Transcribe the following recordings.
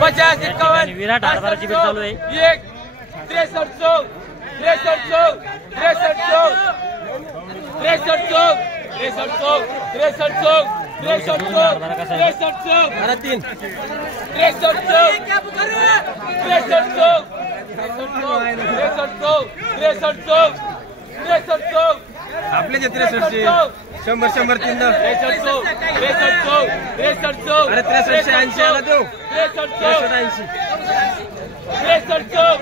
50 51 विराट हरभराची bit चालू आहे 1 63 आपले जे 63 100 100 3 अरे 63 80 आला देऊ 63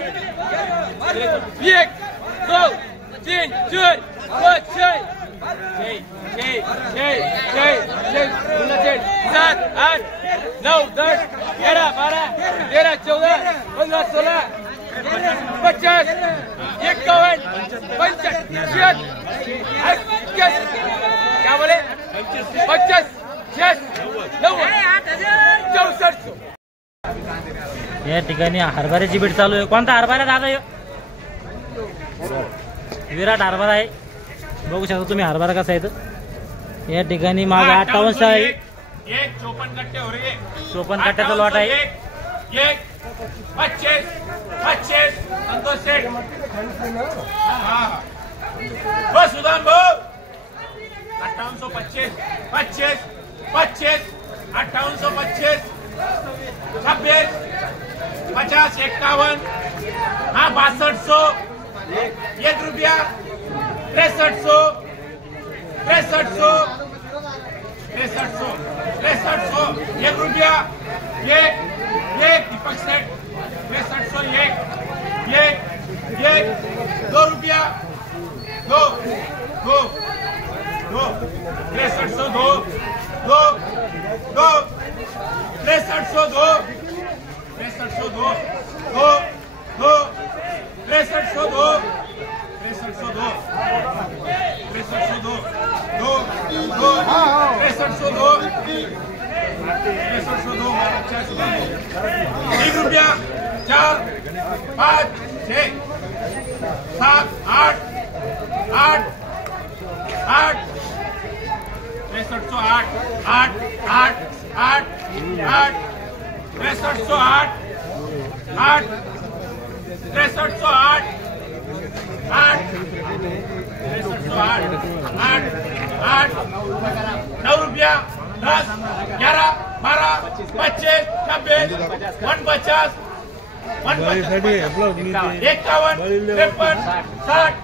1 2 3 4 5 6 7 8 9 10 11 12 13 14 15 16 50 51 55 क्या बोले 50 90 64 या ठिकाणी हरभऱ्याची बीट चालू आहे। कोणता हरभरा दादा? विराट हरभरा आहे, बघू शकता तुम्ही हरभरा कसा आहे। या ठिकाणी मागे 58 आहे, 54 कट्टे हो रहे 54 कट्ट्याचा लॉट आहे। 25 संतोष सेठ बस उदान भाऊ 5825 25 25 5825 26 50 51 हाँ 6200 1 रुपया 6300 1 रुपया 1 दीपक सेठ 6300 1 2 रुपया 2 6300 2 6300 1 रुपया 4 5 6 7 8 8 8 6308 8 8 8 8 6308 8 6308 8 8 9 रुपया 10 11 12 25 26 150 51 53 60 61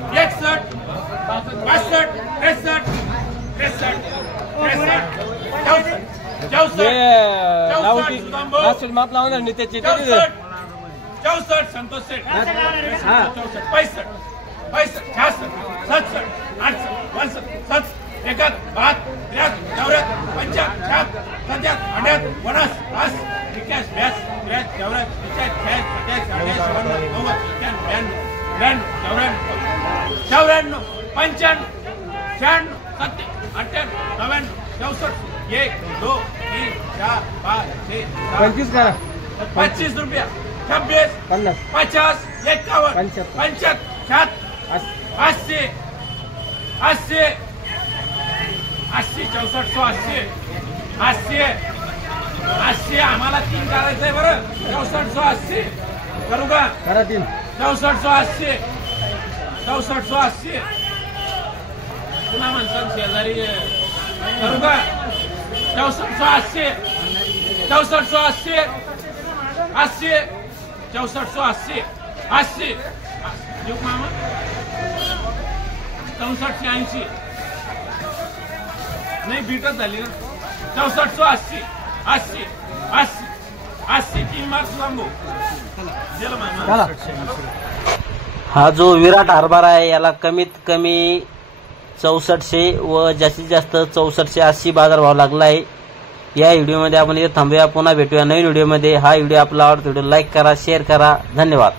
6361 61 माप लावणार नाही त्याची 64 संतोष सेठ 65 66 67 68 61 5 3 4 5 6 7 8 50 विकास व्यास 94 95 96 1 2 3 4 5 6 25 करा 25 रुपया 26 50 50 51 75 80 80 80 आम्हाला 3 करायचंय बरं 6480 करू का? करा 3 6480 पुन्हा माणसां शेजारी करू का? 6480 6480 80 6480 80 देऊ मामा 6480 नाही बीटच झाली ना 6480 80 80 80 3 मार्क्स लांबू दिलं मामा। हा जो विराट हरभरा आहे याला कमीत कमी 6400 व जास्तीत जास्त 6480 बाजारभाव लागला आहे। या व्हिडिओमध्ये आपण इथे थांबूया, पुन्हा भेटूया नवीन व्हिडिओमध्ये। हा व्हिडिओ आपला आवडतो व्हिडिओ लाईक करा, शेअर करा, धन्यवाद।